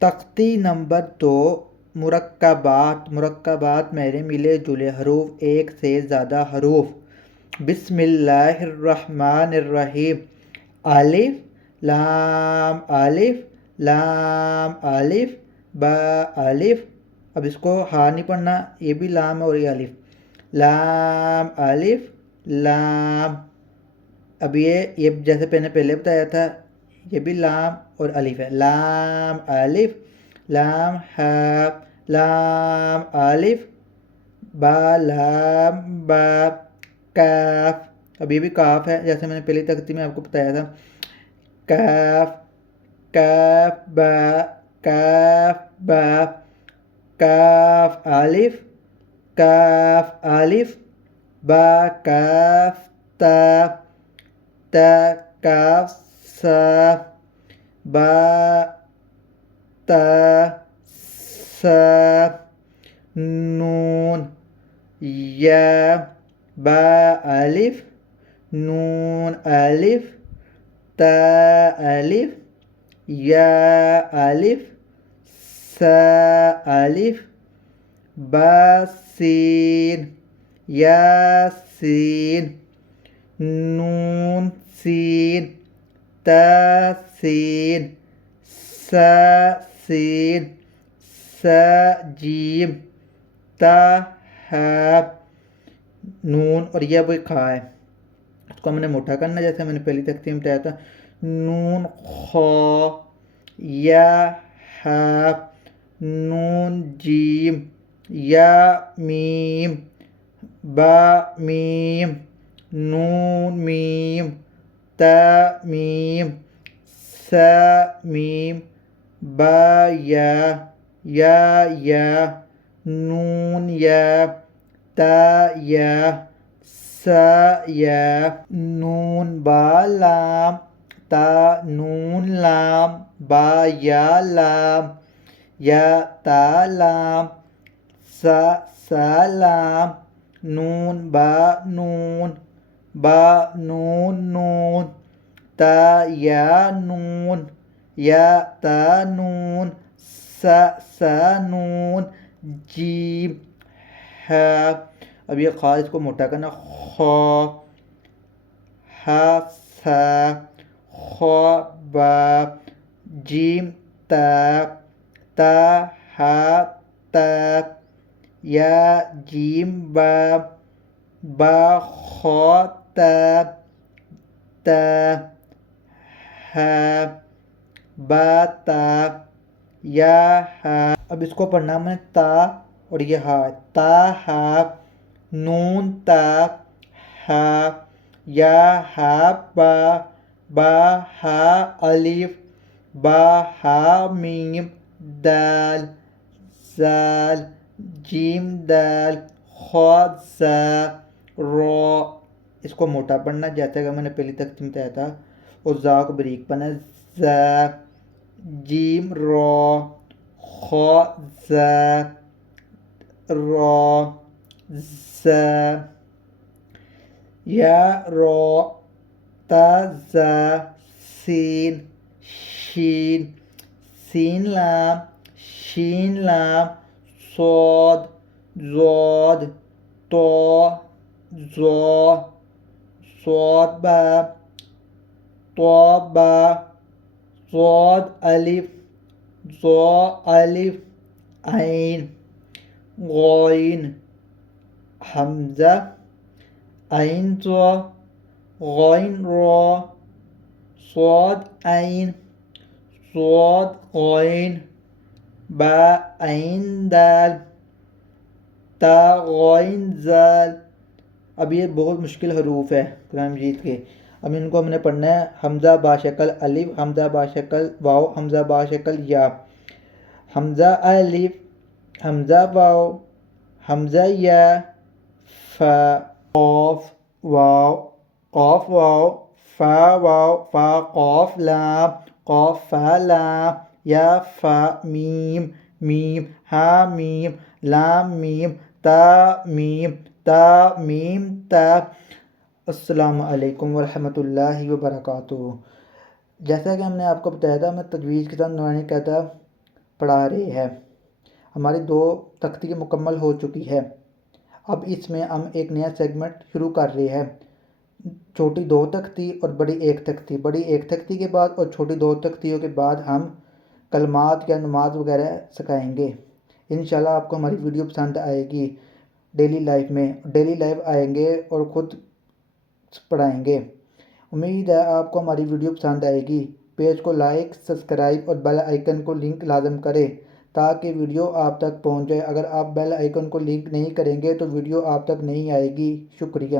تختی نمبر 2، مرکبات۔ مرکبات میرے ملے جلے حروف، ایک سے زیادہ حروف۔ بسم اللہ الرحمن الرحیم۔ الف لام الف لام الف با الف۔ اب اس کو ہاں نہیں پڑھنا، یہ بھی لام ہے اور یہ الف۔ لام الف لام۔ اب یہ جیسے میں نے پہلے بتایا تھا، یہ بھی لام اور الف ہے۔ لام الف لام ہا لام الف با لام با کاف۔ اب یہ بھی کاف ہے، جیسے میں نے پہلی تختی میں آپ کو بتایا تھا۔ کاف کاف با کاف الف کاف الف با کاف تا تا کاف سا با تا سا نون یا با الف نون الف تا الف یا الف سا الف با سین یا سین نون سین تا سین سا سین سا جیم تا ہا نون، اور یہ وہ کھا ہے، اس کو ہم نے موٹا کرنا، جیسے میں نے پہلی تختی میں بتایا تھا۔ نون خا یا ہا نون جیم یا میم با میم نون میم تا میم سا میم با یا یا نون یا تا یا سا یا نون با لام تا نون لام با یا لام یا تا لام سا سا لام نون با نون با نون نون تا یا نون یا تا نون سا سا نون جیم ہا۔ اب یہ خا اس کو موٹا کرنا، خا ہا سا خا با جیم تا تا ہا تا یا جیم با با خا تا تا ہا با تا یا ہا۔ اب اس کو پڑھنا میں تا اور یہ ہا، تا ہا نون تا ہا یا ہا با با ہا الف با ہا میم دال زال جیم دال خا زا را۔ اس کو موٹا پڑھنا، جیسا کہ میں نے پہلی تختی میں بتایا تھا، اور زا کو بریک پڑھنا، زا جیم را خا زا را زا یا را تا زا سین شین سین لام شین لام صاد زاد طا زا صاد با طا با صاد الف زا الف عین غائن حمزہ عین زا غائن را صاد عین صاد غائن با عین دال تا غائن زال۔ اب یہ بہت مشکل حروف ہے قرآن مجید کے، اب ان کو ہم نے پڑھنا ہے۔ حمزہ با شکل الف حمزہ با شکل واو حمزہ با شکل یا، حمزہ الف حمزہ واو حمزہ یا فا قاف واو قاف واو فا قاف لام قاف فا لام یا فا میم میم ہا میم لام میم تا میم تا۔ السلام علیکم ورحمۃ اللہ وبرکاتہ۔ جیسا کہ ہم نے آپ کو بتایا تھا، میں تجویز کے ساتھ نوانی کہتا پڑھا رہے ہیں۔ ہماری 2 تختی مکمل ہو چکی ہے۔ اب اس میں ہم ایک نیا سیگمنٹ شروع کر رہے ہیں، چھوٹی 2 تختی اور بڑی 1 تختی۔ بڑی 1 تختی کے بعد اور چھوٹی 2 تختیوں کے بعد ہم کلمات یا نماز وغیرہ سکھائیں گے۔ انشاءاللہ آپ کو ہماری ویڈیو پسند آئے گی۔ ڈیلی لائف آئیں گے اور خود پڑھائیں گے۔ امید ہے آپ کو ہماری ویڈیو پسند آئے گی۔ پیج کو لائک، سبسکرائب اور بیل آئیکن کو لنک لازم کریں تاکہ ویڈیو آپ تک پہنچ جائے۔ اگر آپ بیل آئیکن کو لنک نہیں کریں گے تو ویڈیو آپ تک نہیں آئے گی۔ شکریہ۔